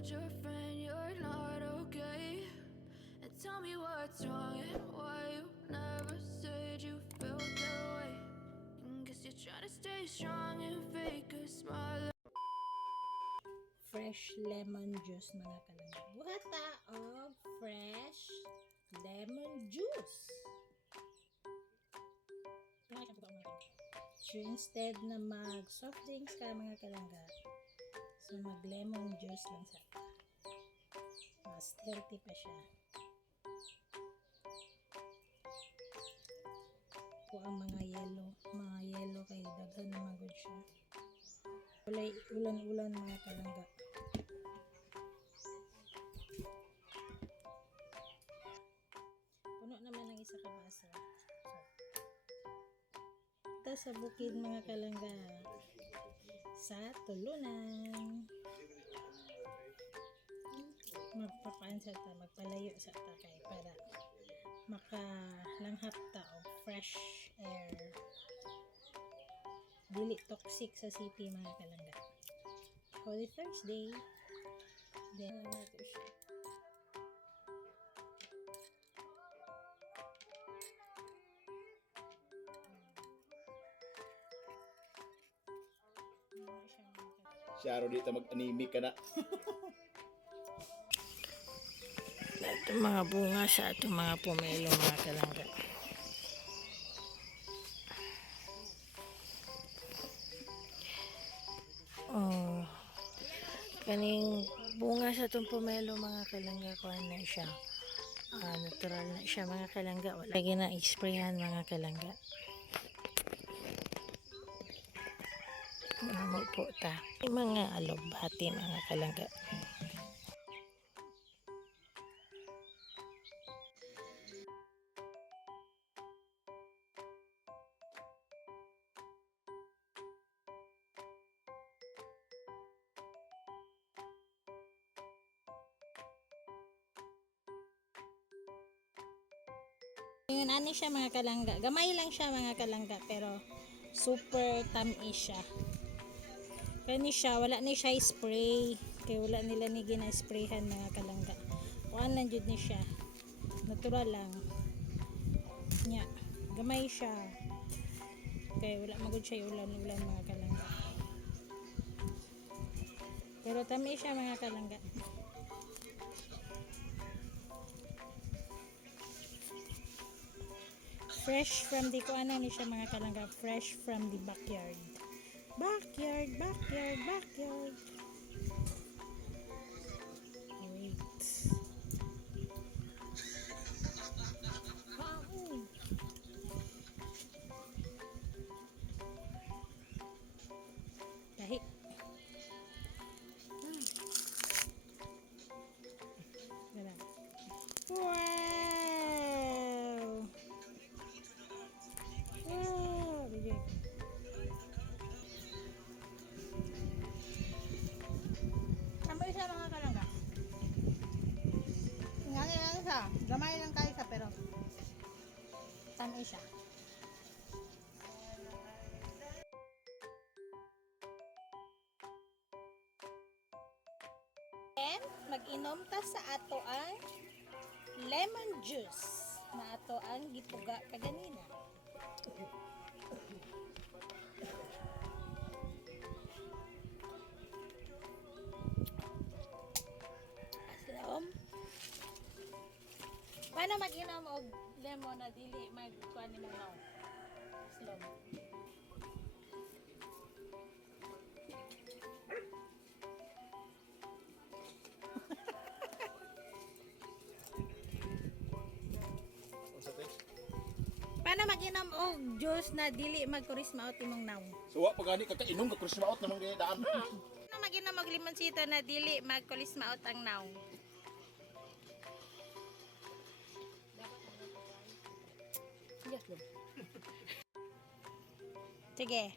told your friend you're not okay, and tell me what's wrong and why you never said you felt that way. And guess you're trying to stay strong and fake a smile. Fresh lemon juice mga kalangga. Buhata of fresh lemon juice. So instead na mag soft drinks ka mga kalangga, so mag lemon juice lang sa ata. Mas healthy pa siya. Po ang mga yellow kay daghan na magod siya. Kulay ulan-ulan mga kalangga. Puno naman ng isa ka baso. Ito sa bukid mga kalangga. Sa tulunan. Magpapansa ta, magpalayo sa takay para makalanghap ta og fresh air. Dili toxic sa city mga kalangga. Holy Thursday. Then nato siya. Siya dito mag-anemic ka na. Ito mga bunga sa itong mga pomelo mga kalangga. Oh, kaning bunga sa itong pomelo mga kalangga ko na siya. Natural na siya mga kalangga. Wala gina-sprayan mga kalangga. Mga po ta. Mga alugbati mga kalangga. Yun, ani siya mga kalangga. Gamay lang siya mga kalangga, pero super tamis siya. Kani siya, wala ni siya spray. Kaya wala nila ni gina-sprayhan mga kalangga. Kuan lang jud ni siya. Natural lang. Nya, gamay siya. Kaya wala magud siya ulan-ulan mga kalangga. Pero tamis siya mga kalangga. Fresh from the kuana ni siya mga kalangga, fresh from the backyard. Backyard. Wait. Wow. Tahi. Gana. Wow. Sampai siya mga kalangga. Ngani lang siya. Gamay lang kayo siya pero tamis siya. And mag-inom ta sa ato ang lemon juice na ato ang gipuga kaganina. Paano mag-inom og lemon na dili magkuan nimo now? Slow. Paano mag-inom og juice na dili magkurisma out imong now? So wa pagani kakainom ka Christmas out namang daan. Paano mag-inom og limonsito na dili magkurisma out ang now? Sige.